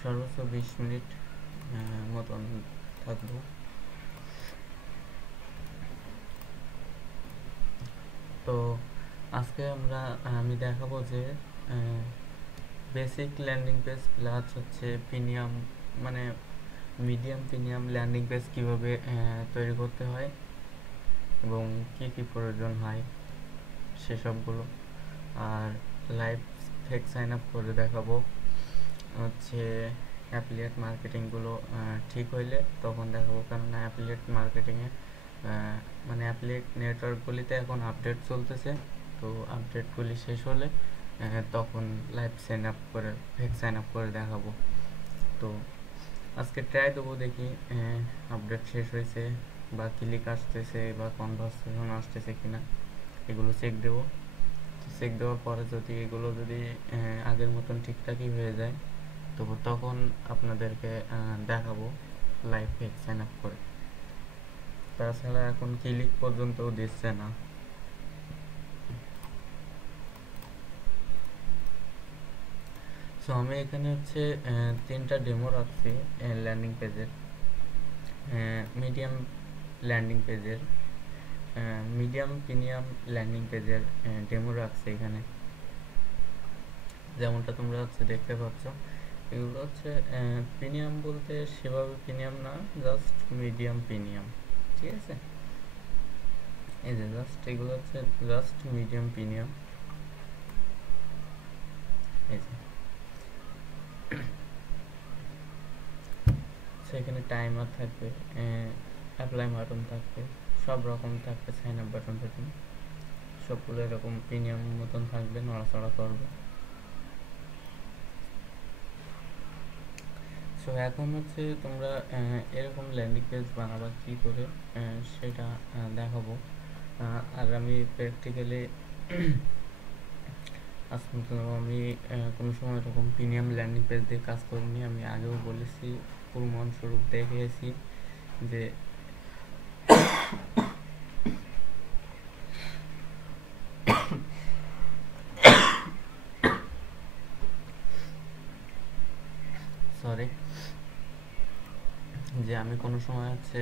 সর্বোচ্চ 20 মিনিট মতন থাকবো। তো আজকে আমি দেখাবো যে বেসিক ল্যান্ডিং পেজ প্লাস হচ্ছে প্রিমিয়াম মানে মিডিয়াম প্রিমিয়াম ল্যান্ডিং পেজ কীভাবে তৈরি করতে হয় এবং কি কি প্রয়োজন হয় সেসবগুলো, আর লাইভ ফেক সাইন আপ করে দেখাবো হচ্ছে অ্যাফিলিয়েট মার্কেটিংগুলো ঠিক হইলে তখন দেখাবো। কেননা অ্যাফিলিয়েট মার্কেটিংয়ে মানে অ্যাফিলিয়েট নেটওয়ার্কগুলিতে এখন আপডেট চলতেছে, তো আপডেটগুলি শেষ হলে তখন লাইভ সাইন আপ করে ফেক সাইন আপ করে দেখাবো। তো আজকে ট্রাই দেবো, দেখি আপডেট শেষ হয়েছে বা ক্লিক আসতেছে বা কনভার্সেশন আসতেছে কিনা, এগুলো চেক দেবো। চেক দেওয়ার পরে যদি এগুলো আগের মতন ঠিকঠাকই হয়ে যায় তো তখন আপনাদেরকে দেখাবো লাইভ ফেক সাইন আপ করে। তাছাড়া এখন ক্লিক পর্যন্তও দিচ্ছে না। সো আমি এখানে হচ্ছে 3টা ডেমো রাখছি ল্যান্ডিং পেজের, মিডিয়াম ল্যান্ডিং পেজের, মিডিয়াম প্রিমিয়াম ল্যান্ডিং পেজের ডেমো রাখছি এখানে, যেমনটা তোমরা হচ্ছে দেখতে পাচ্ছ। এগুলো হচ্ছে প্রিমিয়াম বলতে সেভাবে প্রিমিয়াম না, জাস্ট মিডিয়াম প্রিমিয়াম, ঠিক আছে। এই যে এগুলো হচ্ছে জাস্ট মিডিয়াম প্রিমিয়াম। এই যে সেখানে টাইমার থাকবে, অ্যাপ্লাই বাটন থাকবে, সব রকম থাকবে, সাইন আপ বাটন টাটন সবগুলো এরকম প্রিমিয়াম মতন থাকবে, নড়াচড়া করবে। সো এখন হচ্ছে তোমরা এরকম ল্যান্ডিং পেজ বানাবা কী করে সেটা দেখাবো। আর আমি প্র্যাকটিক্যালি আমি কোনো সময় এরকম প্রিমিয়াম ল্যান্ডিং পেজ দিয়ে কাজ করিনি। আমি আগেও বলেছি, প্রমাণস্বরূপ দেখিয়েছি যে যে আমি কোনো সময় হচ্ছে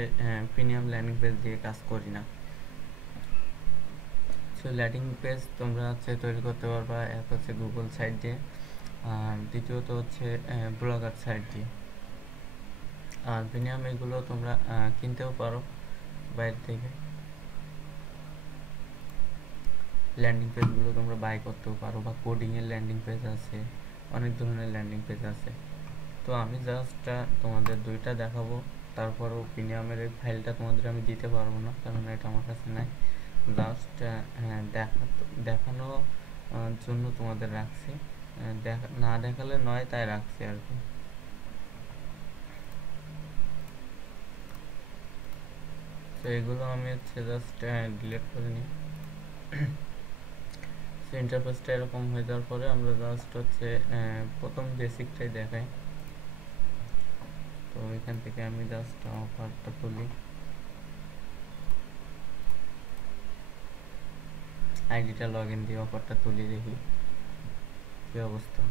প্রিমিয়াম ল্যান্ডিং পেজ দিয়ে কাজ করি না। সো ল্যান্ডিং পেজ তোমরা হচ্ছে তৈরি করতে পারবা, এক হচ্ছে গুগল সাইট দিয়ে, আর দ্বিতীয়ত হচ্ছে ব্লগার সাইট দিয়ে। আর প্রিমিয়াম এগুলো তোমরা কিনতেও পারো বাইরে থেকে, ল্যান্ডিং পেজগুলো তোমরা বাই করতেও পারো, বা কোডিংয়ের ল্যান্ডিং পেজ আছে, অনেক ধরনের ল্যান্ডিং পেজ আছে। তো আমি জাস্ট তোমাদের দুইটা দেখাবো, তারপরও প্রিমিয়ামের এই ফাইলটা তোমাদের আমি দিতে পারবো না, কারণ এটা আমার কাছে নাই। জাস্ট দেখানোর জন্য তোমাদের রাখছি, না দেখালে নয় তাই রাখছি আর কি। তো এগুলো আমি হচ্ছে জাস্ট ডিলিট করে নিই। সো ইন্টারফেসটা এরকম হয়ে যাওয়ার পরে আমরা জাস্ট হচ্ছে প্রথম বেসিকটাই দেখাই। তো এখান থেকে আমি জাস্ট অফারটা তুলি, আইডিটা লগ ইন দিয়ে অফারটা তুলি, দেখি কী অবস্থা।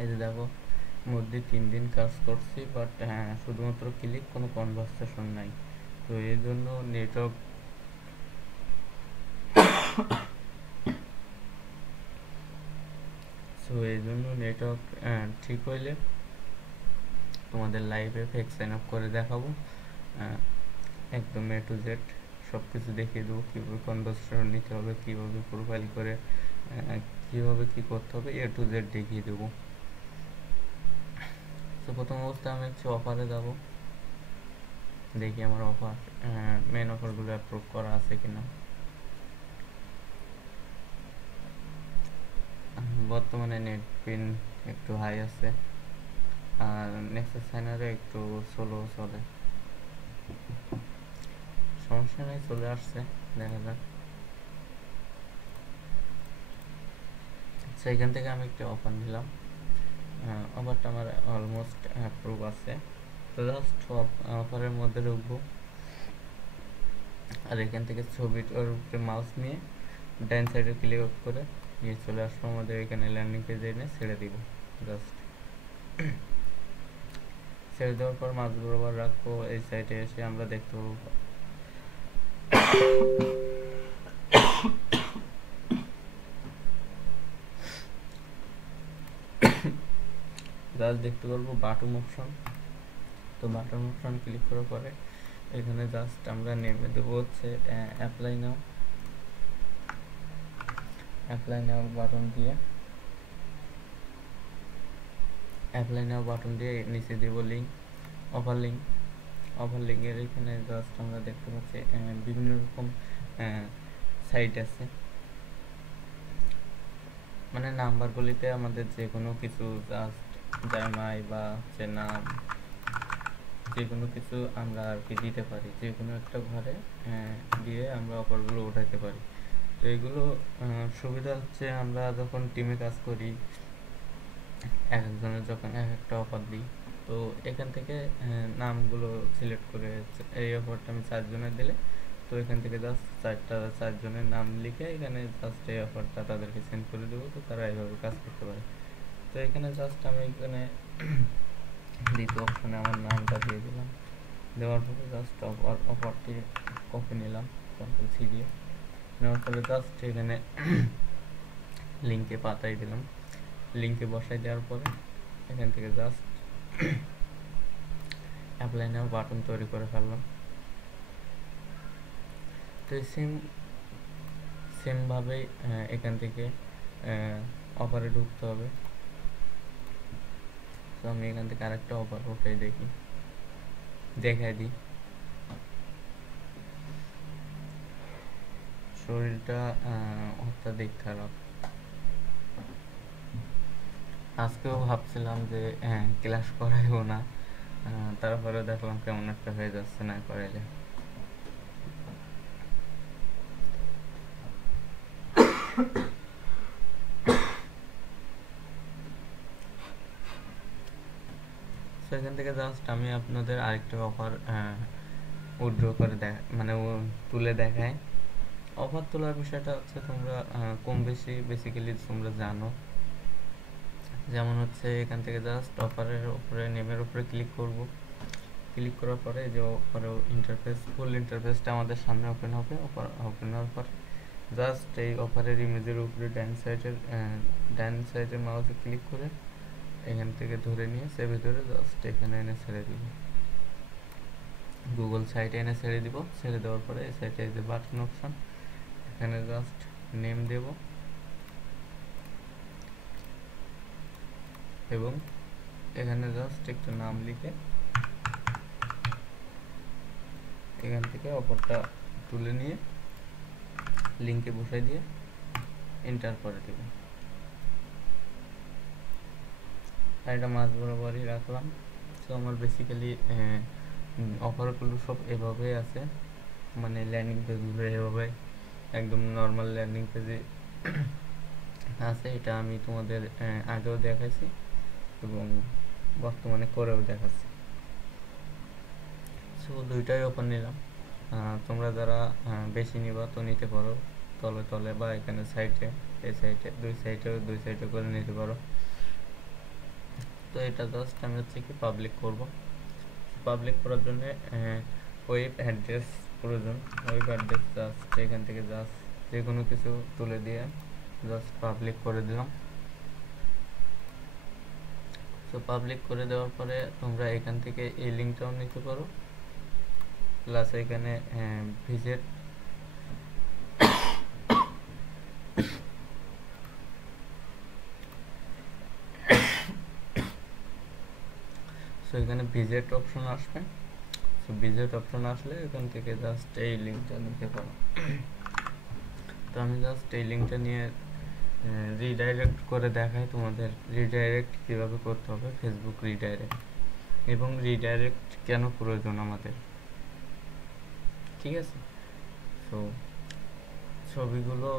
এই যে দেখো, মধ্যে 3 দিন কাজ করছি, বাট শুধুমাত্র ক্লিক, কোনো কনভারসেশন নাই। তো এই জন্য নেটওয়ার্ক ঠিক হইলে তোমাদের লাইভে ফেক সাইন আপ করে দেখাবো, একদম এ টু জেড সব কিছু দেখিয়ে দেবো, কীভাবে কনভারসেশন নিতে হবে, কীভাবে প্রোফাইল করে কীভাবে কী করতে হবে, এ টু জেড দেখিয়ে দেবো। তো প্রথম অবস্থায় আমি হচ্ছে অফারে যাব, দেখি আমার অফার মেন অফারগুলো অ্যাপ্রুভ করা আছে কিনা। বর্তমানে নেট পিন একটু হাই আছে, আর নেক্সাস সাইনারে একটু স্লো চলে, সমস্যা নেই, চলে আসছে, দেখা যাক। সেইখান থেকে আমি একটা অফার নিলাম, অফারটা আমার অলমোস্ট অ্যাপ্রুভ আছে। তো জাস্ট অফারের মধ্যে ঢুকবো, আর এখান থেকে ছবিটার উপরে মাউস নিয়ে ডাইন সাইডে ক্লিক করে নিয়ে চলে আসবো আমাদের এখানে ল্যান্ডিং পেজে এনে ছেড়ে দিব জাস্ট। ছেড়ে দেওয়ার পর মাঝ বরাবর রাখবো। এই সাইডে এসে আমরা দেখতে পাবো জাস্ট দেখতে পারবো বাটন অপশন। তো বাটন অপশন ক্লিক করার পরে এখানে জাস্ট আমরা নেমে দেবো হচ্ছে অ্যাপ্লাই নাও। অ্যাপ্লাই নাও বাটন দিয়ে নিচে দেবো লিঙ্ক, অফার লিঙ্কের এখানে জাস্ট আমরা দেখতে পাচ্ছি বিভিন্ন রকম সাইট আছে, মানে নাম্বারগুলিতে আমাদের যে কোনো কিছু জাস্ট জামাই বা হচ্ছে নাম যে কোনো কিছু আমরা আর কি দিতে পারি, যে কোনো একটা ঘরে দিয়ে আমরা অফারগুলো উঠাতে পারি। তো এগুলো সুবিধা হচ্ছে আমরা যখন টিমে কাজ করি, এক একজনের যখন এক একটা অফার দিই, তো এখান থেকে নামগুলো সিলেক্ট করে এই অফারটা আমি 4 জনের দিলে, তো এখান থেকে জাস্ট 4 জনের নাম লিখে এখানে জাস্ট এই অফারটা তাদেরকে সেন্ড করে দেবো, তো তারা এইভাবে কাজ করতে পারে। তো এখানে জাস্ট আমি এখানে দ্বিতীয় অপশনে আমার নামটা দিয়ে দিলাম, দেওয়ার পরে জাস্ট অফারটি কপি নিলাম Ctrl+C দিয়ে, নেওয়ার পরে জাস্ট এখানে লিঙ্কে পাতাই দিলাম, লিঙ্কে বসাই দেওয়ার পরে এখান থেকে জাস্ট অ্যাপ্লাই নাও বাটন তৈরি করে ফেললাম। তো সেমভাবেই এখান থেকে অফারে ঢুকতে হবে। তো আমি এখান থেকে আরেকটা অফার উঠাই দেখাই দিই। শরীরটা অত্যাধিক খারাপ, আজকেও ভাবছিলাম যে ক্লাস করাইবো না, তারপরে দেখলাম কেমন একটা হয়ে যাচ্ছে না করাইলে। এখান থেকে জাস্ট আমি আপনাদের আরেকটা অফার উইথড্র করে তুলে দেখাই। অফার তোলার বিষয়টা হচ্ছে তোমরা কম বেশি বেসিক্যালি তোমরা জানো, যেমন হচ্ছে এখান থেকে জাস্ট অফারের উপরে নেমের উপরে ক্লিক করব, ক্লিক করার পরে যে অফারের ফুল ইন্টারফেসটা আমাদের সামনে ওপেন হবে। ওপেন হওয়ার পরে জাস্ট এই অফারের ইমেজের উপরে ডান সাইডের মাউসে ক্লিক করে এখান থেকে ধরে নিয়ে সে ভিতরে জাস্ট এখানে এনে ছেড়ে দিব, গুগল সাইটে এনে ছেড়ে দিব। ছেড়ে দেওয়ার পরে এই সাইটে যে বাটন অপশন, এখানে জাস্ট নেম দেব এবং এখানে জাস্ট একটু নাম লিখে এখান থেকে অফারটা তুলে নিয়ে লিঙ্কে বসাই দিয়ে এন্টার করে দেব। এটা মাঝ বরাবরই রাখলাম। তো আমার বেসিক্যালি অফারগুলো সব এভাবেই আছে, মানে ল্যান্ডিং পেজগুলো এভাবে একদম নর্মাল ল্যান্ডিং পেজে আছে। এটা আমি তোমাদের আগেও দেখাইছি এবং বর্তমানে করেও দেখাচ্ছি। সো দুইটাই অফার নিলাম। তোমরা যারা বেশি নিবা তো নিতে পারো তলে বা এখানে সাইটে, এই সাইটে দুই সাইটে করে নিতে পারো। তো এটা জাস্ট আমি হচ্ছে কি পাবলিক করব। পাবলিক করার জন্য ওয়েব অ্যাড্রেস প্রয়োজন। ওয়েব অ্যাড্রেস জাস্ট এখান থেকে জাস্ট যে কোনো কিছু তুলে দিয়ে জাস্ট পাবলিক করে দিলাম। তো পাবলিক করে দেওয়ার পরে তোমরা এখান থেকে এই লিঙ্কটাও নিতে পারো, প্লাস এখানে ভিজিট এখানে ভিজিট অপশন আসবে। সো ভিজিট অপশন আসলে এখান থেকে জাস্ট এই লিঙ্কটা নিতে পারো। তো আমি জাস্ট এই লিঙ্কটা নিয়ে রিডাইরেক্ট করে দেখাই তোমাদের রিডাইরেক্ট কিভাবে করতে হবে, ফেসবুক রিডাইরেক্ট এবং রিডাইরেক্ট কেন প্রয়োজন আমাদের, ঠিক আছে। সো ছবিগুলো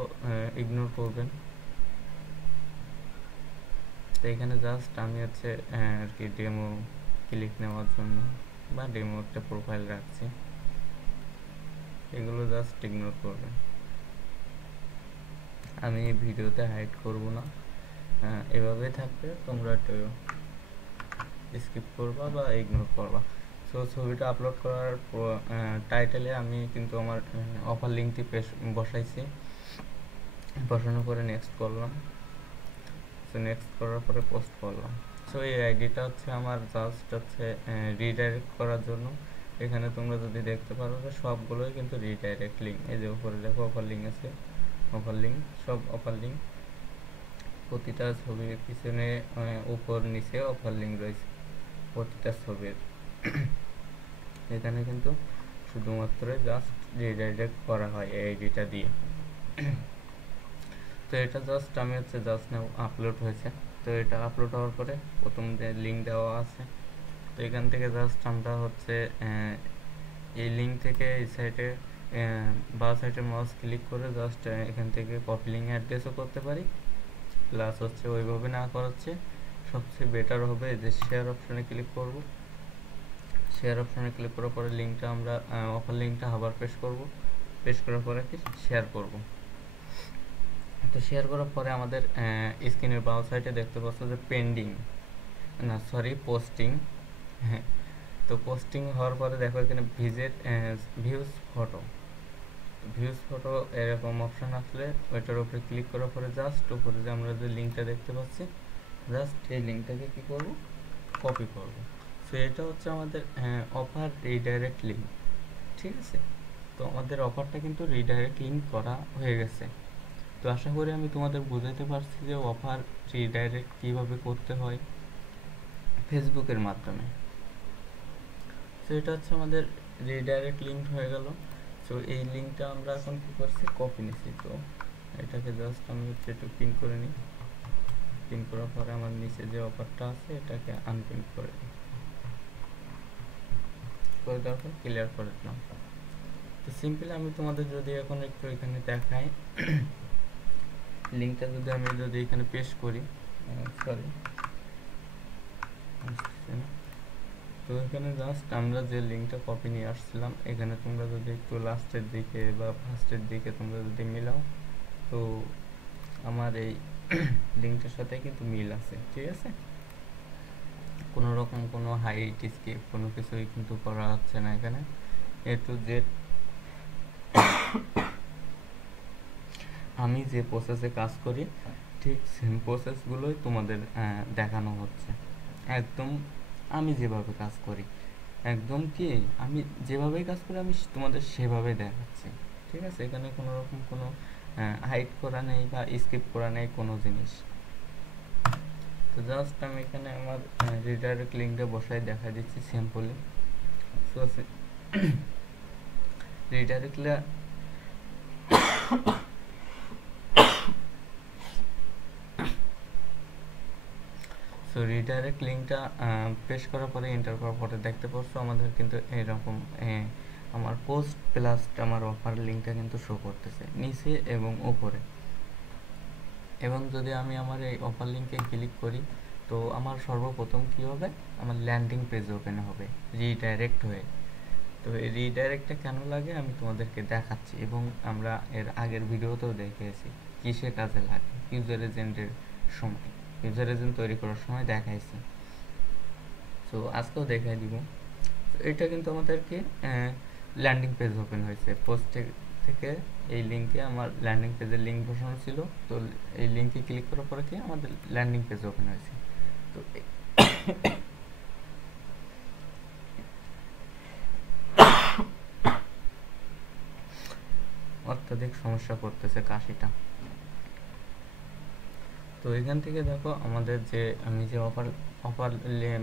ইগনোর করবেন। তো এখানে জাস্ট আমি হচ্ছে আর কি ডেমো ক্লিক নেওয়ার জন্য বা ডেমো একটা প্রোফাইল রাখছি, এগুলো জাস্ট ইগনোর করবেন। আমি ভিডিওতে হাইড করব না, এভাবেই থাকবে। তোমরা একটু স্কিপ করবা বা ইগনোর করবা। সো ছবিটা আপলোড করার টাইটেলে আমি কিন্তু আমার অফার লিঙ্কটি বসাইছি, বসানোর পরে নেক্সট করলাম। সো নেক্সট করার পরে পোস্ট করলাম। সো এই আইডিটা হচ্ছে আমার জাস্ট হচ্ছে রিডাইরেক্ট করার জন্য। এখানে তোমরা যদি দেখতে পারো যে সবগুলোই কিন্তু রিডাইরেক্ট লিঙ্ক। এই যে উপরে দেখো অফার লিঙ্ক আছে, অফার লিঙ্ক, সব অফার লিঙ্ক। প্রতিটা ছবির পিছনে উপর নিচে অফার লিঙ্ক রয়েছে প্রতিটা ছবির। এখানে কিন্তু শুধুমাত্র জাস্ট রিডাইরেক্ট করা হয় এই আইডিটা দিয়ে। তো এটা জাস্ট আমি হচ্ছে জাস্ট নাও আপলোড হয়েছে। তো এটা আপলোড হওয়ার পরে প্রথম যে লিঙ্ক দেওয়া আছে, তো এখান থেকে জাস্ট আমরা হচ্ছে এই লিঙ্ক থেকে এই সাইটে বা সাইটে মাউস ক্লিক করে জাস্ট এখান থেকে কপি লিঙ্ক অ্যাড্রেসও করতে পারি। প্লাস হচ্ছে ওইভাবে না করাচ্ছে সবচেয়ে বেটার হবে যে শেয়ার অপশনে ক্লিক করব। শেয়ার অপশনে ক্লিক করার পরে লিঙ্কটা আমরা অফার লিঙ্কটা আবার পেস্ট করব। পেস্ট করার পরে কি শেয়ার করব। তো শেয়ার করার পরে আমাদের স্ক্রিনের বাম সাইডে দেখতে পাচ্ছ যে পেন্ডিং, না সরি পোস্টিং। হ্যাঁ, তো পোস্টিং হওয়ার পরে দেখো এখানে ভিউজ ফটো, ভিউজ ফটো এরকম অপশান আসলে ওইটার উপরে ক্লিক করার পরে জাস্ট উপরে যে আমরা যে লিঙ্কটা দেখতে পাচ্ছি জাস্ট এই লিঙ্কটাকে কী করব, কপি করব। সো এটা হচ্ছে আমাদের অফার রিডাইরেক্ট লিঙ্ক। ঠিক আছে, তো আমাদের অফারটা কিন্তু রিডাইরেক্ট লিঙ্ক করা হয়ে গেছে। তো আশা করি আমি তোমাদের বোঝাতে পারছি যে অফার রিডাইরেক্ট কীভাবে করতে হয় ফেসবুকের মাধ্যমে। তো এটা হচ্ছে আমাদের রিডাইরেক্ট লিঙ্ক হয়ে গেল। তো এই লিঙ্কটা আমরা এখন কী করছি, কপি নিছি। তো এটাকে জাস্ট আমি হচ্ছে একটু পিন করে নিই। পিন করার পরে আমার নিচে যে অফারটা আছে এটাকে আনপিন করে দিই, করে দেওয়ার পর ক্লিয়ার করে দিলাম। তো সিম্পলি আমি তোমাদের যদি এখন একটু এখানে দেখাই, লিঙ্কটা যদি এখানে পেস্ট করি, সরি, তো এখানে জাস্ট আমরা যে লিঙ্কটা কপি নিয়ে আসছিলাম এখানে তোমরা যদি একটু লাস্টের দিকে বা ফার্স্টের দিকে তোমরা যদি মিলাও, তো আমার এই লিঙ্কটার সাথে কিন্তু মিল আছে। ঠিক আছে, কোনো রকম কোনো হাইট স্কিপ কোনো কিছুই কিন্তু করা হচ্ছে না। এখানে এ টু জেড আমি যে প্রসেসে কাজ করি ঠিক সেম প্রসেসগুলোই তোমাদের দেখানো হচ্ছে। একদম আমি যেভাবে কাজ করি, একদম কি আমি যেভাবেই কাজ করি আমি তোমাদের সেভাবে দেখাচ্ছি। ঠিক আছে, এখানে কোনো রকম কোনো হাইড করা নেই বা স্কিপ করা নেই কোনো জিনিস। তো জাস্ট আমি এখানে আমার রিডাইরেক্ট লিঙ্কটা বসাই দেখা দিচ্ছি সিম্পলি। সো রিডাইরেক্টলি সো রিডাইরেক্ট লিঙ্কটা পেস্ট করার পরে এন্টার করার পরে দেখতে পাচ্ছ আমাদের কিন্তু এরকম আমার পোস্ট প্লাস আমার অফার লিঙ্কটা কিন্তু শো করতেছে নিচে এবং উপরে। এবং যদি আমি আমার এই অফার লিঙ্কে ক্লিক করি তো আমার সর্বপ্রথম কি হবে, আমার ল্যান্ডিং পেজ ওপেন হবে রিডাইরেক্ট হয়ে। তো এই রিডাইরেক্টটা কেন লাগে আমি তোমাদেরকে দেখাচ্ছি, এবং আমরা এর আগের ভিডিওতেও দেখিয়েছি কিসে কাজে লাগে। ইউজার এজেন্টের সময়, ইউজার এজেন্ট তৈরি করার সময় দেখাইছি। তো আজকেও দেখাই দিব। এটা কিন্তু আমাদেরকে ল্যান্ডিং পেজ ওপেন হয়েছে পোস্ট থেকে। এই লিঙ্কে আমার ল্যান্ডিং পেজের লিঙ্ক বসানো ছিল, তো এই লিঙ্কে ক্লিক করার পরে কি আমাদের ল্যান্ডিং পেজ ওপেন হয়েছে। তো অত্যাধিক সমস্যা করতেছে কাশিটা। তো এখান থেকে দেখো আমাদের যে আমি যে অফার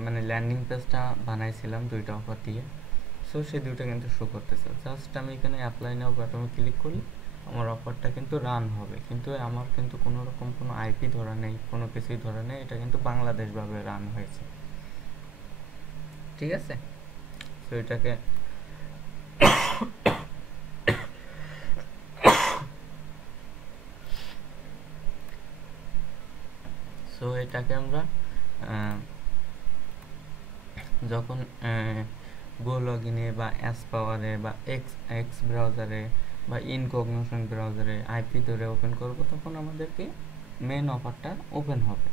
মানে ল্যান্ডিং পেজটা বানাইছিলাম দুইটা অফার দিয়ে, সো সেই দুইটা কিন্তু শো করতেছে। জাস্ট আমি এখানে অ্যাপ্লাই নাও বাটনে ক্লিক করি, আমার অফারটা কিন্তু রান হবে, কিন্তু আমার কিন্তু কোনো রকম কোনো আইপি ধরা নেই, কোনো কিছুই ধরা নেই। এটা কিন্তু বাংলাদেশভাবে রান হয়েছে। ঠিক আছে, সো এটাকে আমরা যখন গো লগইনে বা অ্যাস পাওয়ারে বা এক্স ব্রাউজারে বা ইনকগনিশন ব্রাউজারে আইপি ধরে ওপেন করব তখন আমাদেরকে মেন অফারটা ওপেন হবে।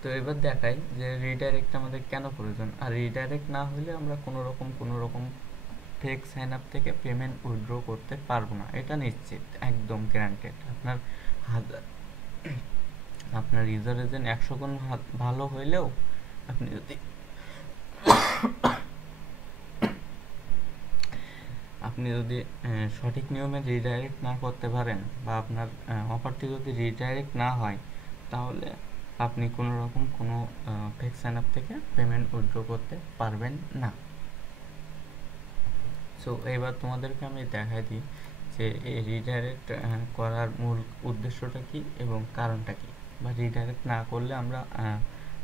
তো তো এবার দেখাই যে রিডাইরেক্ট আমাদের কেন প্রয়োজন, আর রিডাইরেক্ট না হলে আমরা কোনো রকম ফেক সাইন আপ থেকে পেমেন্ট উইথড্র করতে পারবো না, এটা নিশ্চিত, একদম গ্যারান্টেড। আপনার ইউজার এজেন্ট 100 গুণ ভালো হইলেও আপনি যদি সঠিক নিয়মে রিডাইরেক্ট না করতে পারেন বা আপনার অফারটি যদি রিডাইরেক্ট না হয়, তাহলে আপনি কোনো ফেক সাইন আপ থেকে পেমেন্ট উইথড্র করতে পারবেন না। সো এবার তোমাদেরকে আমি দেখাই দিই যে এই রিডাইরেক্ট করার মূল উদ্দেশ্যটা কি এবং কারণটা কি, বা রিডাইরেক্ট না করলে আমরা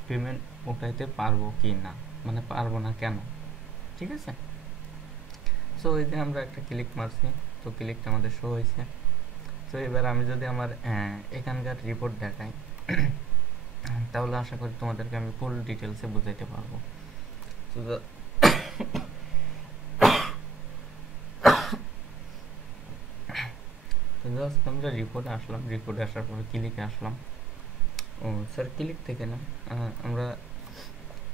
পেমেন্ট উঠাইতে পারবো কি না, মানে পারবো না কেন, ঠিক আছে। সো এই যে আমরা একটা ক্লিক মারছি, তো ক্লিকটা আমাদের শো হয়েছে। সো এবার আমি যদি আমার এখানকার রিপোর্ট দেখাই, তাহলে আশা করি তোমাদেরকে আমি ফুল ডিটেলসে বুঝাইতে পারবো। তো জাস্ট আমরা রিপোর্টে আসলাম, রিপোর্টে আসার পরে ক্লিকে আসলাম। ও স্যার ক্লিক থেকে না, আমরা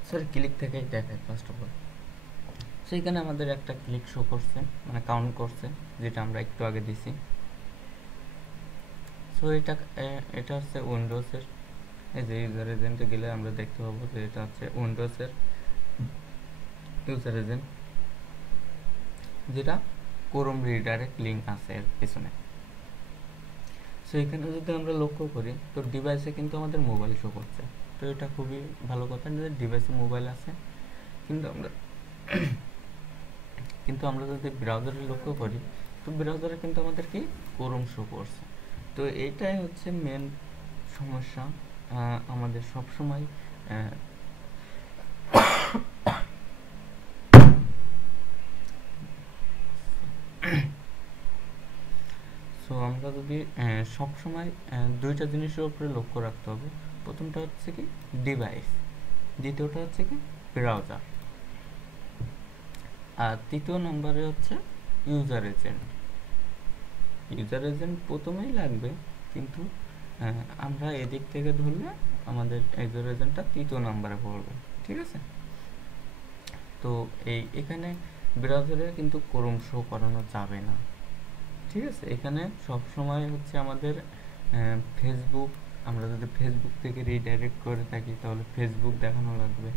স্যার ক্লিক থেকেই দেখাই ফার্স্ট অফ অল। সেইখানে আমাদের একটা ক্লিক শো করছে, মানে কাউন্ট করছে, যেটা আমরা একটু আগে দিছি। সো এটা হচ্ছে উইন্ডোজের, এই যে ইউজার এজেন্টে গেলে আমরা দেখতে পাবো যে এটা হচ্ছে উইন্ডোজের ইউজার এজেন্ট, যেটা ক্রোম রিডাইরেক্ট লিঙ্ক আছে এর পিছনে। সো এখানে যদি আমরা লক্ষ্য করি, তো ডিভাইসে কিন্তু আমাদের মোবাইল শো করছে, তো এটা খুবই ভালো কথা যে ডিভাইসে মোবাইল আছে। কিন্তু আমরা যদি ব্রাউজারে লক্ষ্য করি, তো ব্রাউজারে কিন্তু আমাদের কি ক্রোম শো করছে। তো এইটাই হচ্ছে মেন সমস্যা, আমাদের সবসময় সো আমরা যদি সবসময় দুইটা জিনিসের উপরে লক্ষ্য রাখতে হবে। প্রথমটা হচ্ছে কি ডিভাইস, দ্বিতীয়টা হচ্ছে কি ব্রাউজার, আর তৃতীয় নম্বরে হচ্ছে ইউজার এজেন্ট। ইউজার এজেন্ট প্রথমেই লাগবে, কিন্তু আমরা এদিক থেকে ধরলে আমাদের ইউজার এজেন্টটা তৃতীয় নম্বরে পড়বে, ঠিক আছে। তো এখানে ব্রাউজারে কিন্তু ক্রোম শো করানো যাবে না, ঠিক আছে। এখানে সব সময় হচ্ছে আমাদের ফেসবুক, আমরা যদি ফেসবুক থেকে রিডাইরেক্ট করে থাকি তাহলে ফেসবুক দেখানো লাগবে।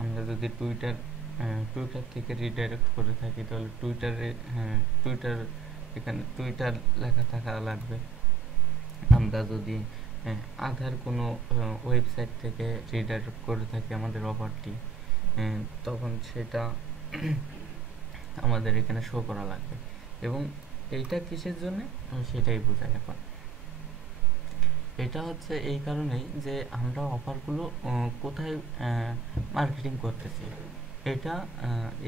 আমরা যদি টুইটার থেকে রিডাইরেক্ট করে থাকি তাহলে টুইটার এখানে টুইটার লেখা থাকা লাগবে। আমরা যদি আধার কোনো ওয়েবসাইট থেকে রিডাইরেক্ট করে থাকি আমাদের অফারটি, তখন সেটা আমাদের এখানে শো করা লাগবে। এবং এইটা কিসের জন্য আমি সেটাই বোঝাই এখন। এটা হচ্ছে এই কারণেই যে আমরা অফারগুলো কোথায় মার্কেটিং করতেছি, এটা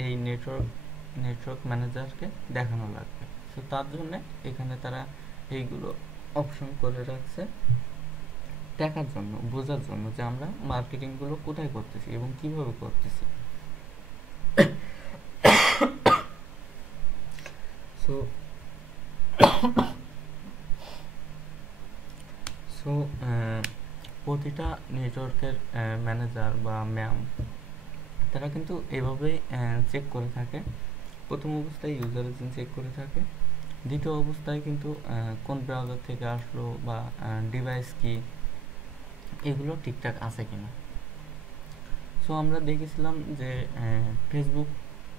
এই নেটওয়ার্ক ম্যানেজারকে দেখানো লাগবে। তো তার জন্য এখানে তারা এইগুলো অপশন করে রাখছে দেখার জন্য, বোঝার জন্য যে আমরা মার্কেটিংগুলো কোথায় করতেছি এবং কিভাবে করতেছি। সো প্রতিটা নেটওয়ার্কের ম্যানেজার বা ম্যাম তারা কিন্তু এভাবেই চেক করে থাকে। প্রথম অবস্থায় ইউজার এজেন্ট চেক করে থাকে, দ্বিতীয় অবস্থায় কিন্তু কোন ব্রাউজার থেকে আসলো বা ডিভাইস কি, এগুলো ঠিকঠাক আছে কিনা। সো আমরা দেখেছিলাম যে ফেসবুক,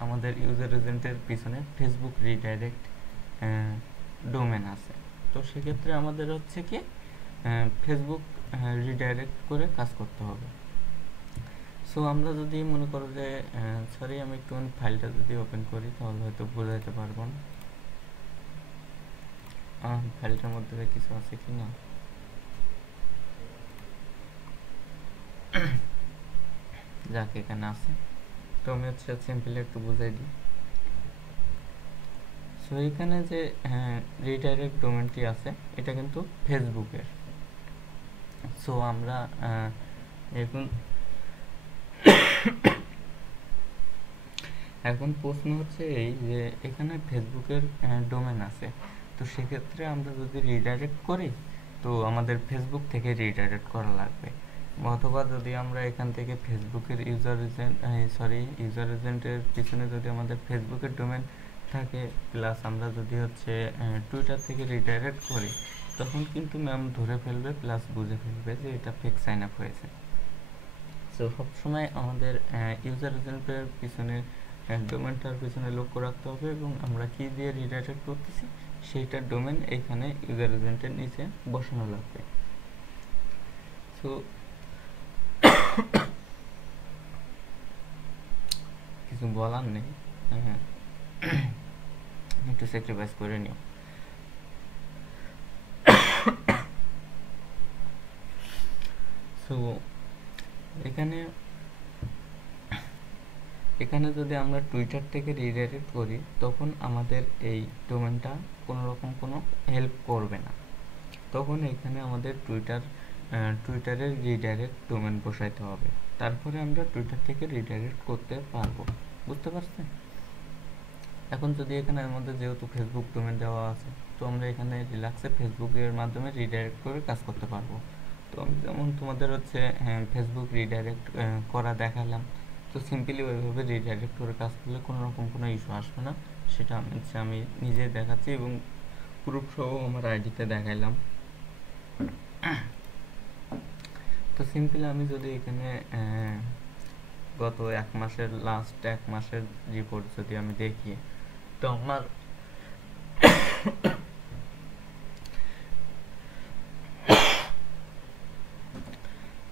আমাদের ইউজার এজেন্টের পিছনে ফেসবুক রিডাইরেক্ট ডোমেন আছে। তো সেক্ষেত্রে আমাদের হচ্ছে কি ফেসবুক রিডাইরেক্ট করে কাজ করতে হবে। সো আমরা যদি মনে করো যে সরি আমি একটু ফাইলটা যদি ওপেন করি তাহলে হয়তো বোঝাতে পারবো না ফাইলটার মধ্যে কিছু আছে কি না। যাক এখানে আছে, তো আমি হচ্ছে সিম্পলি একটু বুঝাই দিই। সো এখানে যে রিডাইরেক্ট ডোমেনটি আছে এটা কিন্তু ফেসবুকের। সো আমরা এখন প্রশ্ন হচ্ছে এই যে এখানে ফেসবুকের ডোমেন আছে, তো সেক্ষেত্রে আমরা যদি রিডাইরেক্ট করি তো আমাদের ফেসবুক থেকে রিডাইরেক্ট করা লাগবে। অথবা যদি আমরা এখান থেকে ফেসবুকের ইউজার এজেন্টের পিছনে যদি আমাদের ফেসবুকের ডোমেন থাকে, প্লাস আমরা যদি হচ্ছে টুইটার থেকে রিডাইরেক্ট করি, তখন কিন্তু ম্যাম ধরে ফেলবে প্লাস বুঝে ফেলবে যে এটা ফেক সাইন আপ হয়েছে। সো সবসময় আমাদের ইউজার এজেন্টের পিছনে ডোমেনটার পিছনে লক্ষ্য রাখতে হবে এবং আমরা কি দিয়ে রিডাইরেক্ট করতেছি সেইটার ডোমেন এখানে ইউজার এজেন্টের নিচে বসানো লাগবে। সো কিছু বলার নেই, একটু স্যাক্রিফাইস করে নিও। সো এখানে যদি আমরা টুইটার থেকে রিডাইরেক্ট করি, তখন আমাদের এই ডোমেনটা কোনো রকম কোনো হেল্প করবে না। তখন এখানে আমাদের টুইটারের রিডাইরেক্ট ডোমেন বসাইতে হবে, তারপরে আমরা টুইটার থেকে রিডাইরেক্ট করতে পারবো। বুঝতে পারছেন? এখন যদি এখানে আমাদের যেহেতু ফেসবুক ডোমেন দেওয়া আছে, তো আমরা এখানে রিল্যাক্সে ফেসবুকের মাধ্যমে রিডাইরেক্ট করে কাজ করতে পারবো। তো আমি যেমন তোমাদের হচ্ছে ফেসবুক রিডাইরেক্ট করা দেখালাম, তো সিম্পলি ওইভাবে রিডাইরেক্ট করে কাজ করলে কোনো রকম কোনো ইস্যু আসবে না। সেটা আমি নিজে দেখাচ্ছি এবং প্রুফ সহ আমার আইডিতে দেখাইলাম। তো সিম্পলি আমি যদি এখানে গত লাস্ট এক মাসের রিপোর্ট যদি আমি দেখি,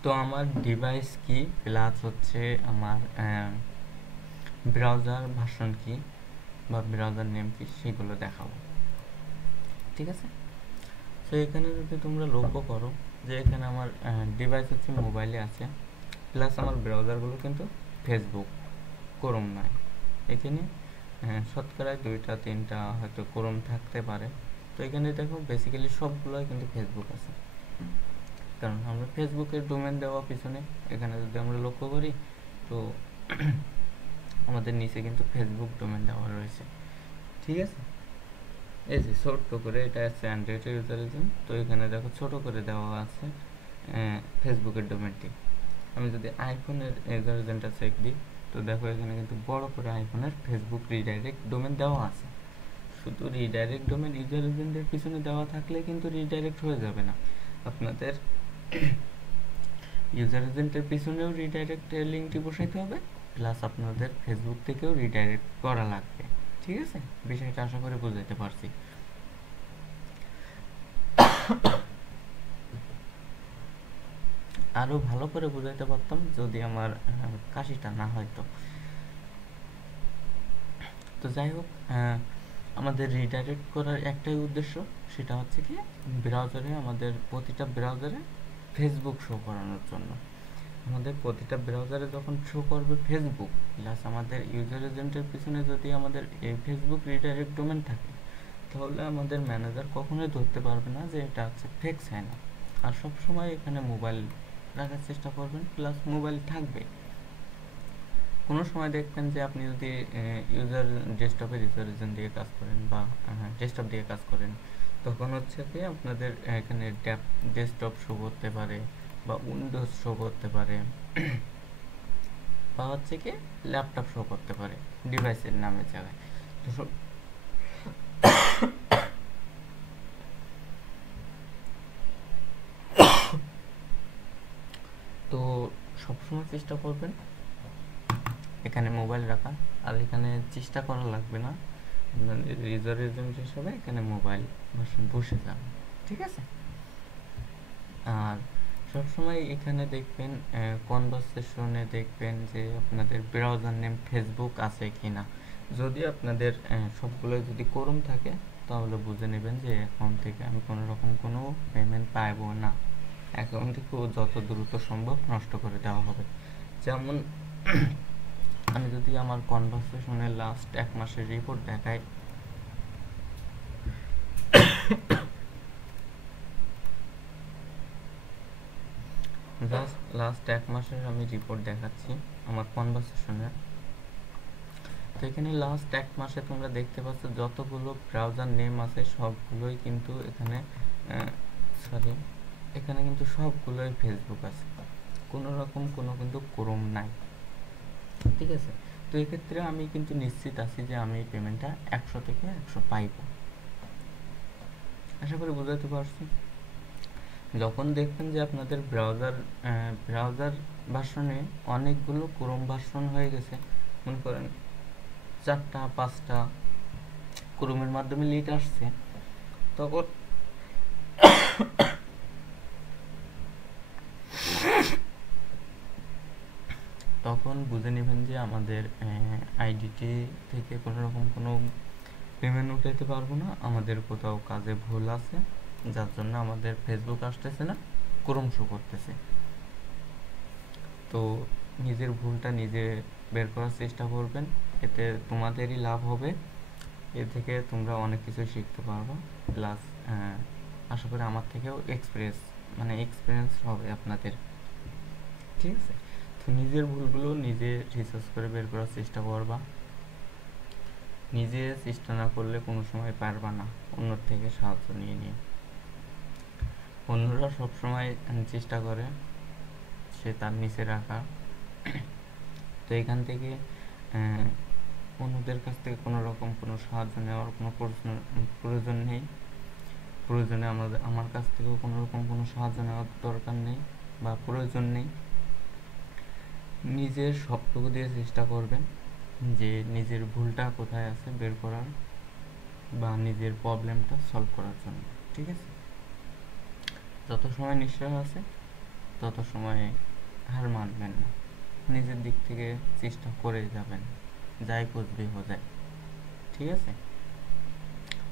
তো আমার ডিভাইস কি প্লাস হচ্ছে আমার ব্রাউজার ভার্সন কি বা ব্রাউজার নেম কি সেগুলো দেখাবো। ঠিক আছে? তো এখানে যদি তোমরা লক্ষ্য করো যে এখানে আমার ডিভাইস হচ্ছে মোবাইলে আছে, প্লাস আমার ব্রাউজারগুলো কিন্তু ফেসবুক, ক্রোম নয়। এখানে শতকরা 2-3টা হয়তো ক্রোম থাকতে পারে। তো এখানে দেখো বেসিক্যালি সবগুলোই কিন্তু ফেসবুক আছে, কারণ আমরা ফেসবুকের ডোমেন দেওয়া পিছনে এখানে যদি আমরা লক্ষ্য করি, তো আমাদের নিচে কিন্তু ফেসবুক ডোমেন দেওয়া রয়েছে। ঠিক আছে? এই যে ছোট্ট করে, এটা আছে অ্যান্ড্রয়েড ইউজার এজেন্ট, তো এখানে দেখো ছোট করে দেওয়া আছে ফেসবুকের ডোমেনটি। আমি যদি আইফোনের ইউজার এজেন্টটা চেক দিই, তো দেখো এখানে কিন্তু বড় করে আইফোনের ফেসবুক রিডাইরেক্ট ডোমেন দেওয়া আছে। শুধু রিডাইরেক্ট ডোমেন ইউজার এজেন্টের পিছনে দেওয়া থাকলে কিন্তু রিডাইরেক্ট হয়ে যাবে না, আপনাদের ইউজার এজেন্টের পিছনেও রিডাইরেক্ট লিঙ্কটি বসাইতে হবে, প্লাস আপনাদের ফেসবুক থেকেও রিডাইরেক্ট করা লাগবে। ঠিক আছে? বিষয়টা আশা করি বুঝাইতে পারছি। আরো ভালো করে বুঝাইতে পারতাম যদি আমার কাশিটা না হয়তো। তো যাই হোক, আমাদের রিডাইরেক্ট করার একটাই উদ্দেশ্য, সেটা হচ্ছে কি ব্রাউজারে, আমাদের প্রতিটা ব্রাউজারে ফেসবুক শো করানোর জন্য। আমাদের প্রতিটা ব্রাউজারে যখন শো করবে ফেসবুক, প্লাস আমাদের ইউজার এজেন্টের পিছনে যদি আমাদের এই ফেসবুক রিডাইরেক্ট ডোমেন থাকে, তাহলে আমাদের ম্যানেজার কখনোই ধরতে পারবে না যে এটা হচ্ছে ফেক সাইন আপ। আর সবসময় এখানে মোবাইল রাখার চেষ্টা করবেন, প্লাস মোবাইল থাকবে। কোনো সময় দেখবেন যে আপনি যদি ডেস্কটপের ইউজার এজেন্ট দিয়ে কাজ করেন বা ডেস্কটপ দিয়ে কাজ করেন, তখন হচ্ছে কি আপনাদের এখানে ডেস্কটপ শো করতে পারে বা উইন্ডোজ শো করতে পারে বা হচ্ছে কি ল্যাপটপ শো করতে পারে ডিভাইসের নামের জায়গায়। তো সবসময় চেষ্টা করবেন এখানে মোবাইল রাখা, আর এখানে চেষ্টা করা লাগবে না, ইউজার এজেন্ট হিসাবে এখানে মোবাইল ভার্সন বসে যাবে। ঠিক আছে? আর সবসময় এখানে দেখবেন কনভারসেশনে দেখবেন যে আপনাদের ব্রাউজার নেম ফেসবুক আছে কিনা। যদি আপনাদের সবগুলো যদি ক্রোম থাকে, তাহলে বুঝে নেবেন যে অ্যাকাউন্ট থেকে আমি কোনো রকম কোনো পেমেন্ট পাইবো না, অ্যাকাউন্ট থেকে যত দ্রুত সম্ভব নষ্ট করে দেওয়া হবে। যেমন আমি যদি আমার কনভারসেশনের লাস্ট এক মাসের রিপোর্ট দেখাই, লাস্ট এক মাসের আমি রিপোর্ট দেখাচ্ছি আমার কনভারসেশনের। তো এখানে লাস্ট এক মাসে তোমরা দেখতে পাচ্ছ যতগুলো ব্রাউজার নেম আছে সবগুলোই কিন্তু এখানে এখানে কিন্তু সবগুলোই ফেসবুক আছে। কোনো রকম কোনো কিন্তু ক্রোম নাই, ঠিক আছে। তো এক্ষেত্রে আমি কিন্তু নিশ্চিত আছি যে আমি এই পেমেন্টটা 100 থেকে 100 পাইব। আশা করি বোঝাতে পারছি। যখন দেখবেন যে আপনাদের ব্রাউজার ভার্সনে অনেকগুলো ক্রোম ভার্সন হয়ে গেছে, মনে করেন 4টা 5টা ক্রোমের মাধ্যমে লিড আসছে, তখন তখন বুঝে নেবেন যে আমাদের আইডিটি থেকে কোনো রকম কোনো পেমেন্ট উঠাইতে পারবো না, আমাদের কোথাও কাজে ভুল আছে, যার জন্য আমাদের ফেসবুক আসতেছে না, ক্রোম শো করতেছে। তো নিজের ভুলটা নিজে বের করার চেষ্টা করবেন, এতে তোমাদেরই লাভ হবে, এ থেকে তোমরা অনেক কিছু শিখতে পারবা, প্লাস আশা করি আমার থেকেও এক্সপিরিয়েন্স হবে আপনাদের, ঠিক আছে। তো নিজের ভুলগুলো নিজে রিসার্চ করে বের করার চেষ্টা করবা, নিজে চেষ্টা না করলে কোনো সময় পারবা না, অন্যর থেকে সাহায্য নিয়ে নিয়ে। অন্যরা সবসময় চেষ্টা করে সে তার নিচে রাখা, তো এখান থেকে অন্যদের কাছ থেকে কোনো রকম কোনো সাহায্য নেওয়ার কোনো প্রয়োজন নেই, প্রয়োজনে আমার কাছ থেকেও কোনো রকম কোনো সাহায্য নেওয়ার দরকার নেই বা প্রয়োজন নেই। নিজের সবটুকু দিয়ে চেষ্টা করবেন যে নিজের ভুলটা কোথায় আছে বের করার বা নিজের প্রবলেমটা সলভ করার জন্য, ঠিক আছে। যত সময় নিশ্চয় আছে তত সময় হার মানবেন না, নিজের দিক থেকে চেষ্টা করে যাবেন, যাই খুঁজবে হয়ে যায়, ঠিক আছে।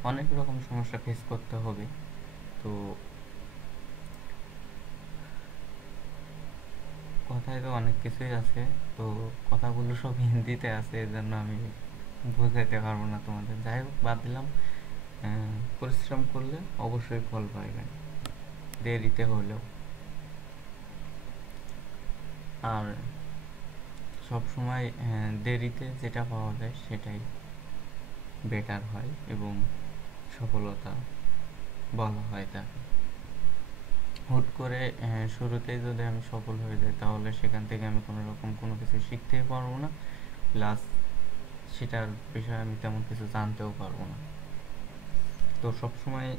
অনেক রকম সমস্যা ফেস করতে হবে, তো কথায় তো অনেক কিছুই আছে, তো কথাগুলো সব হিন্দিতে আছে, এর জন্য আমি বোঝাতে পারবো না তোমাদের। যাই হোক, বাদ দিলাম। পরিশ্রম করলে অবশ্যই ফল পাইবেন, দেরিতে হলেও। আর সব সময় দেরিতে যেটা পাওয়া যায় সেটাই বেটার হয় এবং সফলতা বলা হয় তাকে। হুট করে শুরুতেই যদি আমি সফল হয়ে যাই, তাহলে সেখান থেকে আমি কোনো রকম কোনো কিছু শিখতেই পারবো না, প্লাস সেটার বিষয়ে আমি তেমন কিছু জানতেও পারবো না। তো সবসময়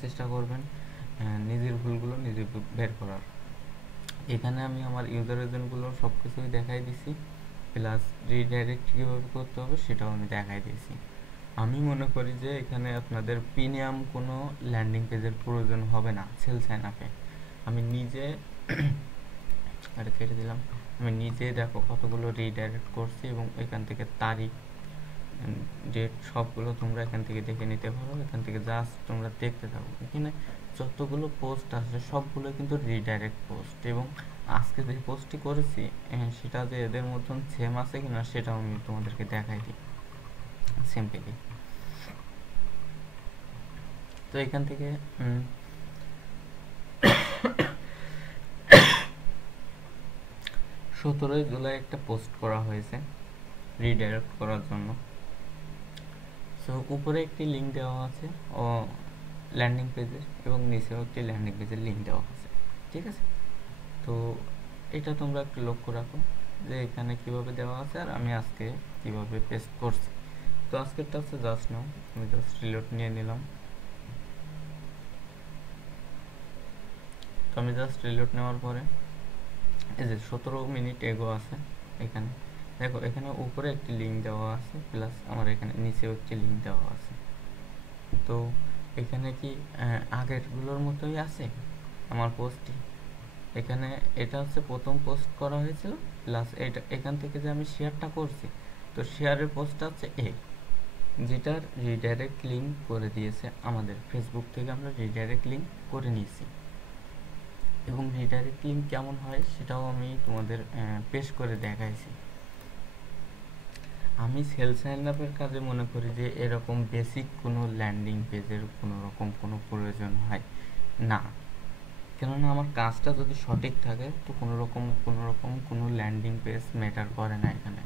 চেষ্টা করবেন নিজের ভুলগুলো নিজে বের করার। এখানে আমি আমার ইউজার এজেন্টগুলো সব কিছুই দেখাই দিছি, প্লাস রিডাইরেক্ট কীভাবে করতে হবে সেটাও আমি দেখাই দিয়েছি। আমি মনে করি যে এখানে আপনাদের প্রিমিয়াম কোনো ল্যান্ডিং পেজের প্রয়োজন হবে না সেল সাইন আপে। আমি নিজে এটা কেটে দিলাম, আমি নিজে দেখো কতগুলো রিডাইরেক্ট করছি এবং এখান থেকে তারিখ ডেট সবগুলো তোমরা এখান থেকে দেখে নিতে পারো। এখান থেকে জাস্ট তোমরা দেখতে থাকো, এখানে যতগুলো পোস্ট আছে সবগুলো কিন্তু রিডাইরেক্ট পোস্ট, এবং আজকে যে পোস্টটি করেছি সেটা যে এদের মতন সেম আছে কিনা সেটাও আমি তোমাদেরকে দেখাই দিই সিম্পলি। তো এখান থেকে 17 জুলাই একটা পোস্ট করা হয়েছে রিডাইরেক্ট করার জন্য। সো উপরে একটি লিঙ্ক দেওয়া আছে ও ল্যান্ডিং পেজের, এবং নিচেও একটি ল্যান্ডিং পেজের লিঙ্ক দেওয়া আছে, ঠিক আছে। তো এটা তোমরা একটু লক্ষ্য রাখো যে এখানে কিভাবে দেওয়া আছে আর আমি আজকে কিভাবে পেস্ট করছি। তো আজকেরটা হচ্ছে জাস্ট নাও, আমি জাস্ট রিলোড নিয়ে নিলাম। তো আমি জাস্ট রিলোড নেওয়ার পরে এই যে 17 মিনিট এগো আছে, এখানে দেখো এখানে উপরে একটি লিঙ্ক দেওয়া আছে, প্লাস আমার এখানে নিচেও একটি লিঙ্ক দেওয়া আছে। তো এখানে কি আগেরগুলোর মতোই আছে আমার পোস্টটি। এখানে এটা হচ্ছে প্রথম পোস্ট করা হয়েছিল, প্লাস এটা এখান থেকে যে আমি শেয়ারটা করছি, তো শেয়ারের পোস্টটা হচ্ছে যেটার রিডাইরেক্ট লিঙ্ক করে দিয়েছে আমাদের ফেসবুক থেকে, আমরা রিডাইরেক্ট লিঙ্ক করে নিয়েছি। এবং রিডাইরেক্ট লিঙ্ক কেমন হয় সেটাও আমি তোমাদের পেশ করে দেখাইছি। আমি সেল সাইন আপের কাজে মনে করি যে এরকম বেসিক কোনো ল্যান্ডিং পেজের কোনো রকম কোনো প্রয়োজন হয় না, কেননা আমার কাজটা যদি সঠিক থাকে তো কোনো রকম কোনো ল্যান্ডিং পেজ ম্যাটার করে না এখানে,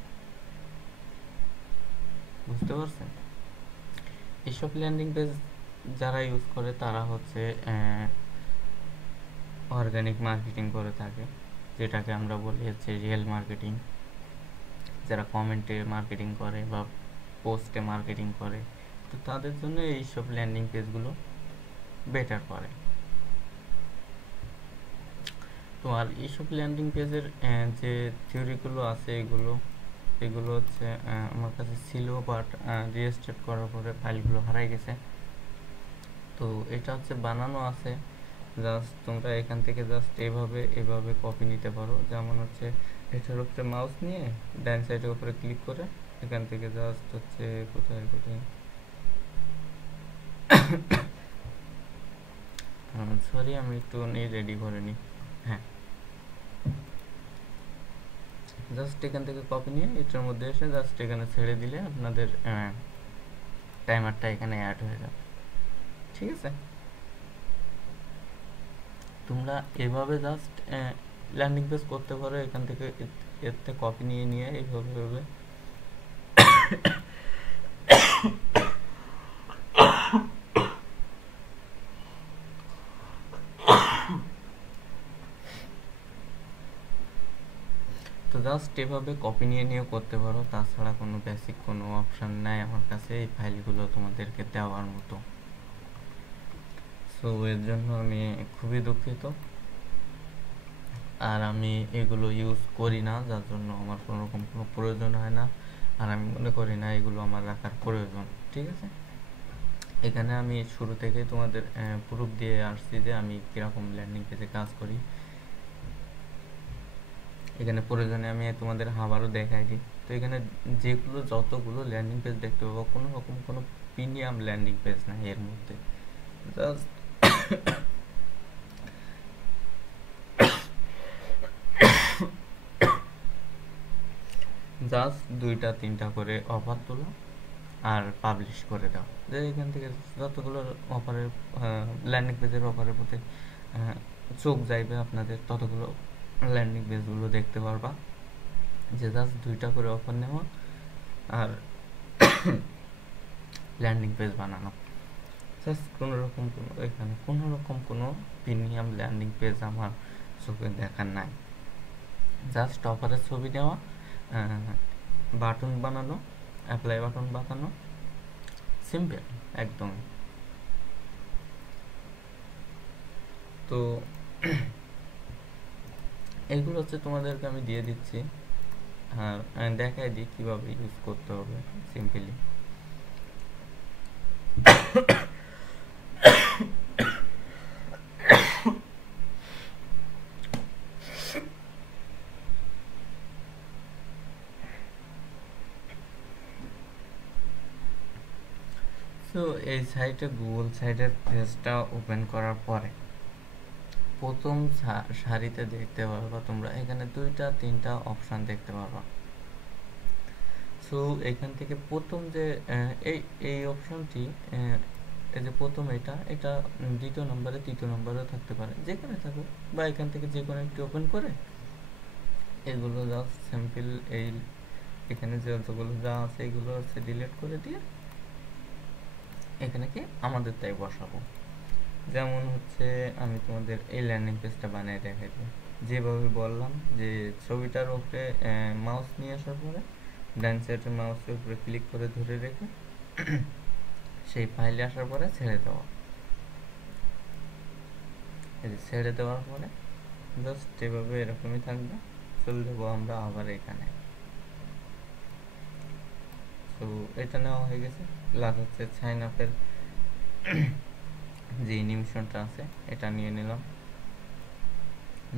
বুঝতে পারছেন। এইসব ল্যান্ডিং পেজ যারা ইউজ করে তারা হচ্ছে অর্গানিক মার্কেটিং করে থাকে, যেটাকে আমরা বলি হচ্ছে রিয়েল মার্কেটিং, যারা কমেন্টে মার্কেটিং করে বা পোস্টে মার্কেটিং করে, তো তাদের জন্য এইসব ল্যান্ডিং পেজগুলো বেটার করে। তো আর এইসব ল্যান্ডিং পেজের যে থিওরিগুলো আছে এগুলো হচ্ছে আমার কাছে ছিল, বাট রিস্টার্ট করার পরে ফাইলগুলো হারাই গেছে। তো এটা হচ্ছে বানানো আছে, জাস্ট তোমরা এখান থেকে জাস্ট এভাবে কপি নিতে পারো। যেমন হচ্ছে এটার উপরে মাউস নিয়ে ডান সাইডের উপরে ক্লিক করে এখান থেকে জাস্ট হচ্ছে কোথায় সরি আমি একটু রেডি করে নিই। হ্যাঁ, জাস্ট এখান থেকে কপি নিয়ে এটার মধ্যে এসে জাস্ট এখানে ছেড়ে দিলে আপনাদের টাইমারটা এখানে অ্যাড হয়ে যাবে। ঠিক আছে, তোমরা এভাবে জাস্ট ল্যান্ডিং পেজ করতে পারো। এখান থেকে এতে কপি নিয়ে এইভাবে তো জাস্ট এভাবে কপি নিয়ে করতে পারো। তাছাড়া কোনো বেসিক কোনো অপশান নাই আমার কাছে এই ফাইলগুলো তোমাদেরকে দেওয়ার মতো। সো এর জন্য আমি খুবই দুঃখিত। আর আমি এগুলো ইউজ করি না, যার জন্য আমার কোনো রকম কোনো প্রয়োজন হয় না, আর আমি মনে করি না এগুলো আমার রাখার প্রয়োজন। ঠিক আছে, এখানে আমি শুরু থেকে তোমাদের প্রুফ দিয়ে আসছি যে আমি কীরকম ল্যান্ডিং পেজে কাজ করি। এখানে প্রয়োজনে আমি তোমাদের আবারও দেখাই দিই। তো এখানে যতগুলো ল্যান্ডিং পেজ দেখতে পাবো, কোনো রকম কোনো প্রিমিয়াম ল্যান্ডিং পেজ নাই এর মধ্যে। জাস্ট জাস্ট 2-3টা করে অফার তোলা আর পাবলিশ করে দাও, যে এখান থেকে যতগুলো অফারের ল্যান্ডিং পেজের অফারের প্রতি চোখ যাইবে আপনাদের, ততগুলো ল্যান্ডিং পেজগুলো দেখতে পারবা। যে জাস্ট 2টা করে অফার নেওয়া আর ল্যান্ডিং পেজ বানানো। জাস্ট এখানে কোনো রকম কোনো প্রিমিয়াম ল্যান্ডিং পেজ আমার চোখে দেখার নাই। জাস্ট অফারের ছবি নেওয়া, বাটন বানানো, অ্যাপ্লাই বাটন বানানো, সিম্পল একদম। তো এগুলো হচ্ছে তোমাদেরকে আমি দিয়ে দিচ্ছি, আর দেখাই দিই কীভাবে ইউজ করতে হবে সিম্পলি। তো এই সাইটে গুগল সাইটের পেজটা ওপেন করার পরে প্রথম সারিতে দেখতে পারবা তোমরা এখানে 2-3টা অপশান দেখতে পারবা। সো এখান থেকে প্রথম যে এই অপশানটি, এই যে প্রথম এটা 2য় নম্বরে 3য় নম্বরেও থাকতে পারে, যেখানে থাকুক, বা এখান থেকে যে কোনো একটি ওপেন করে এগুলো জাস্ট সিম্পল এখানে যতগুলো যা আছে এগুলো হচ্ছে ডিলিট করে দিয়ে এখানে কি আমাদের তাই বসাবো। যেমন হচ্ছে আমি তোমাদের এই ল্যান্ডিং পেজটা বানিয়ে দেখাই দিই, যেভাবে বললাম যে ছবিটার উপরে মাউস নিয়ে আসার পরে ডান সাইডের মাউসের উপরে ক্লিক করে ধরে রেখে সেই ফাইলে আসার পরে ছেড়ে দেওয়া। ছেড়ে দেওয়ার পরে জাস্ট এভাবে এরকমই থাকবে। চলে যাবো আমরা আবার এখানে। তো এটা নেওয়া হয়ে গেছে, প্লাস হচ্ছে সাইন আপের যে অ্যানিমেশনটা আছে এটা নিয়ে নিলাম।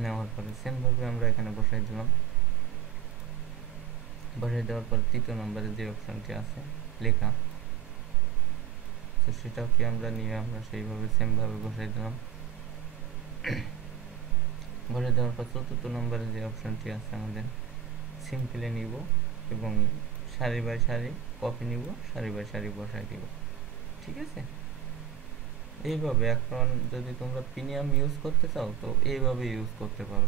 নেওয়ার পরে সেমভাবে আমরা এখানে বসাই দিলাম। বসাই দেওয়ার পর 3য় নম্বরে যে অপশনটি আছে লেখা, তো সেটাও কি আমরা নিয়ে আমরা সেইভাবে সেমভাবে বসাই দিলাম। বসাই দেওয়ার পর 4র্থ নম্বরে যে অপশনটি আছে আমাদের সিম্পলি নিব এবং সারি বাই সারি কপি নিব, সারি বাই সারি বসাই দিব। ঠিক আছে, এইভাবে। এখন যদি তোমরা প্রিমিয়াম ইউজ করতে চাও তো এইভাবে ইউজ করতে পারো।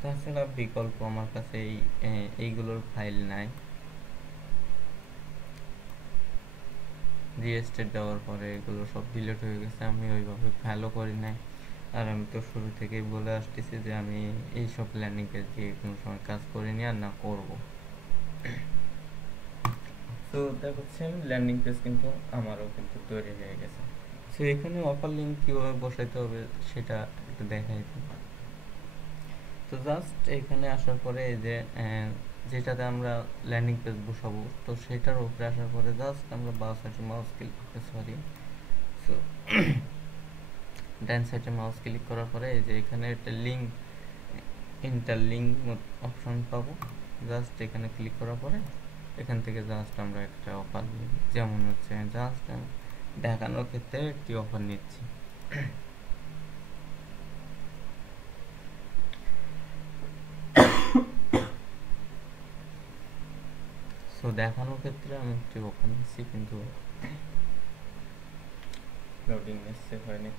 তাছাড়া বিকল্প আমার কাছে এইগুলোর ফাইল নাই। রিস্টার্ট দেওয়ার পরে এগুলো সব ডিলিট হয়ে গেছে, আমি ওইভাবে ফেলও করি নাই। আর আমি তো শুরু থেকেই বলে আসতেছি যে আমি এইসব ল্যান্ডিং পেজ দিয়ে কোনো সময় কাজ করিনি আর না করব। তো দেখো সেম ল্যান্ডিং পেজ কিন্তু আমারও কিন্তু তৈরি হয়ে গেছে। সো এখানে অফার লিঙ্ক কীভাবে বসাইতে হবে সেটা একটু দেখাই দিই। তো জাস্ট এখানে আসার পরে এই যে যেটাতে আমরা ল্যান্ডিং পেজ বসাবো, তো সেটার উপরে আসার পরে জাস্ট আমরা বাঁ সাইডে মাউস ক্লিক সরি সো ডান সাইডে মাউস ক্লিক করার পরে এই যে এখানে একটা লিঙ্ক ইন্টারলিঙ্ক অপশন পাবো। জাস্ট এখানে ক্লিক করার পরে এখান থেকে জাস্ট আমরা একটা অফার নিই, যেমন হচ্ছে জাস্ট দেখানোর ক্ষেত্রে একটি অফার নিচ্ছি। সো দেখানোর ক্ষেত্রে আমি একটি অফার নিচ্ছি, কিন্তু লোডিং সেভ হয়নি।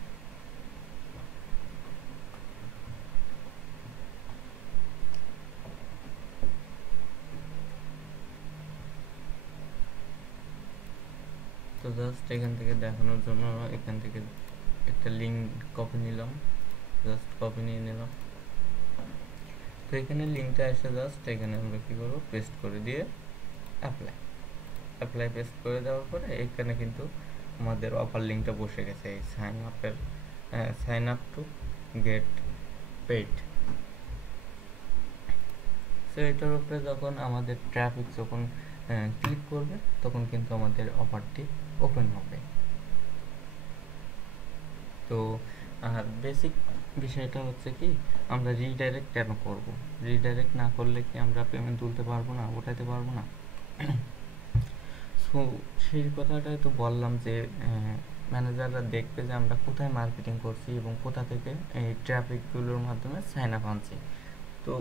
তো জাস্ট এখান থেকে দেখানোর জন্য এখান থেকে একটা লিঙ্ক কপি নিলাম, জাস্ট কপি নিয়ে নিলাম। তো এখানে লিঙ্কটা এসে জাস্ট এখানে আমরা কী করবো, পেস্ট করে দিয়ে অ্যাপ্লাই পেস্ট করে দেওয়ার পরে এখানে কিন্তু আমাদের অফার লিঙ্কটা বসে গেছে, এই sign up to get paid. So এটার উপরে যখন আমাদের ট্রাফিক যখন ক্লিক করবে তখন কিন্তু আমাদের অফারটি ওপেন হবে। তো আর বেসিক বিষয়টা হচ্ছে কি, আমরা রিডাইরেক্ট কেন করব? রিডাইরেক্ট না করলে কি আমরা পেমেন্ট তুলতে পারবো না, ওঠাতে পারবো না? সো সেই কথাটাই তো বললাম যে ম্যানেজাররা দেখবে যে আমরা কোথায় মার্কেটিং করছি এবং কোথা থেকে এই ট্রাফিকগুলোর মাধ্যমে সাইন আপ আনছি। তো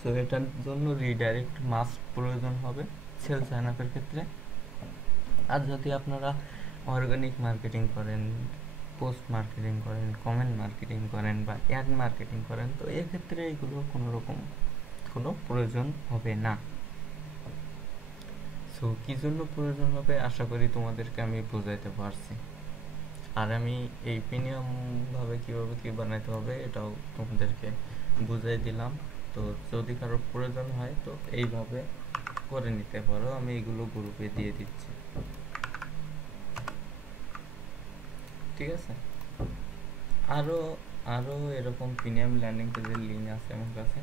সো এটার জন্য রিডাইরেক্ট মাস্ট প্রয়োজন হবে সেল সাইন আপের ক্ষেত্রে। আর যদি আপনারা অর্গানিক মার্কেটিং করেন, পোস্ট মার্কেটিং করেন, কমেন্ট মার্কেটিং করেন বা অ্যাড মার্কেটিং করেন, তো এক্ষেত্রে এগুলো কোনো প্রয়োজন হবে না। সো কী জন্য প্রয়োজন হবে আশা করি তোমাদেরকে আমি বোঝাইতে পারছি। আর আমি এই প্রিমিয়ামভাবে কীভাবে কী বানাইতে হবে এটাও তোমাদেরকে বুঝাই দিলাম। তো যদি কারোর প্রয়োজন হয় তো এইভাবে করে নিতে পারো, আমি এগুলো গ্রুপে দিয়ে দিচ্ছি, ঠিক আছে? আরও এরকম প্রিমিয়াম ল্যান্ডিং পেজের লিঙ্ক আছে আমার কাছে,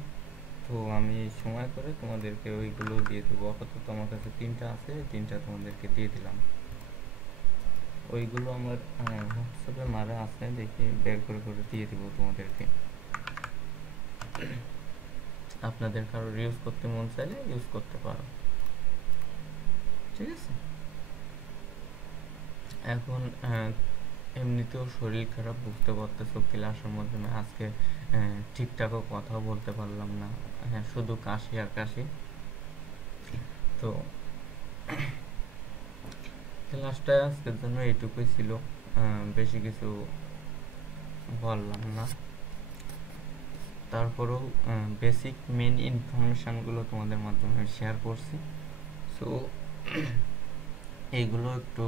তো আমি সময় করে তোমাদেরকে ওইগুলো দিয়ে দেবো। আপাতত আমার কাছে 3টা আছে, 3টা তোমাদেরকে দিয়ে দিলাম। ওইগুলো আমার হোয়াটসঅ্যাপে মারা আছে, দেখি বের করে দিয়ে দিব তোমাদেরকে। আপনাদের কারোর ইউজ করতে মন চাইলে ইউজ করতে পারো, ঠিক আছে? এখন এমনিতেও শরীর খারাপ, বুঝতে পারতেছো, ক্লাসের মাধ্যমে আজকে ঠিকঠাকও কথা বলতে পারলাম না, শুধু কাশি আর কাশি। তো ক্লাসটা আজকের জন্য এইটুকুই ছিল, বেশি কিছু বললাম না। তারপরেও বেসিক মেন ইনফরমেশানগুলো তোমাদের মাধ্যমে শেয়ার করছি। সো এইগুলো একটু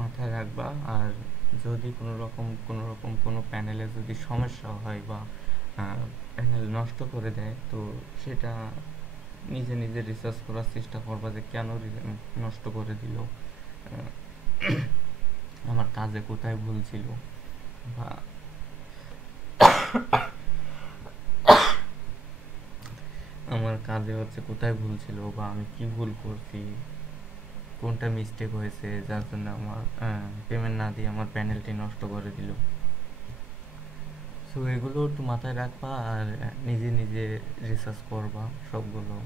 মাথায় রাখবা। আর যদি কোনো প্যানেলে যদি সমস্যা হয় বা প্যানেল নষ্ট করে দেয়, তো সেটা নিজে নিজে রিসার্চ করার চেষ্টা করবা যে কেন নষ্ট করে দিল, আমার কাজে কোথায় ভুল ছিল, বা আমার কাজে হচ্ছে কোথায় ভুল ছিল, বা আমি কি ভুল করছি, কোনটা মিস্টেক হয়েছে যার জন্য আমার পেমেন্ট না দিয়ে আমার প্যানেলটি নষ্ট করে দিল। সো এগুলো একটু মাথায় রাখবা আর নিজে নিজে রিসার্চ করবা সবগুলো।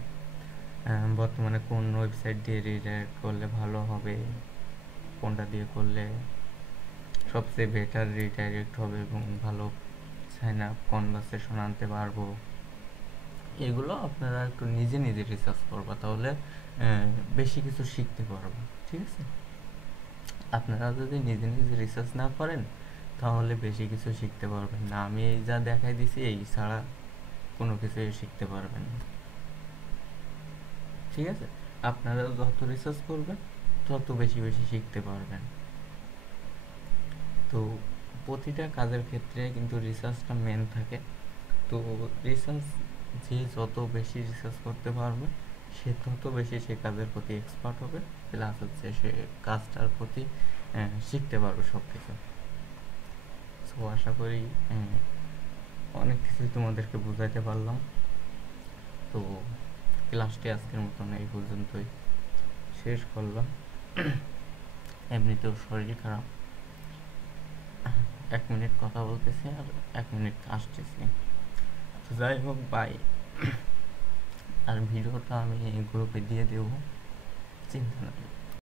বর্তমানে কোন ওয়েবসাইট দিয়ে রিডাইরেক্ট করলে ভালো হবে, কোনটা দিয়ে করলে সবচেয়ে বেটার রিডাইরেক্ট হবে এবং ভালো সাইন আপ কনভারসেশন আনতে পারবো, এগুলো আপনারা একটু নিজে নিজে রিসার্চ করবা, তাহলে বেশি কিছু শিখতে পারবো, ঠিক আছে? আপনারা যদি নিজে নিজে রিসার্চ না করেন তাহলে বেশি কিছু শিখতে পারবেন না। আমি এই যা দেখাই দিছি এই ছাড়া কোনো কিছু শিখতে পারবেন না, ঠিক আছে? আপনারা যত রিসার্চ করবেন তত বেশি বেশি শিখতে পারবেন। তো প্রতিটা কাজের ক্ষেত্রে কিন্তু রিসার্চটা মেন থাকে। তো রিসার্চ যে যত বেশি রিসার্চ করতে পারবে সে তত বেশি সে কাজের প্রতি এক্সপার্ট হবে, প্লাস হচ্ছে সে কাজটার প্রতি শিখতে পারবে সব কিছু। সো আশা করি অনেক কিছুই তোমাদেরকে বোঝাইতে পারলাম। তো ক্লাসটি আজকের মতন এই পর্যন্তই শেষ করলাম। এমনিতেও শরীর খারাপ, 1 মিনিট কথা বলতেছি আর 1 মিনিট আসতেছি। তো যাই হোক, বাই। আর ভিডিওটা আমি গ্রুপে দিয়ে দেবো, চিন্তা নেই।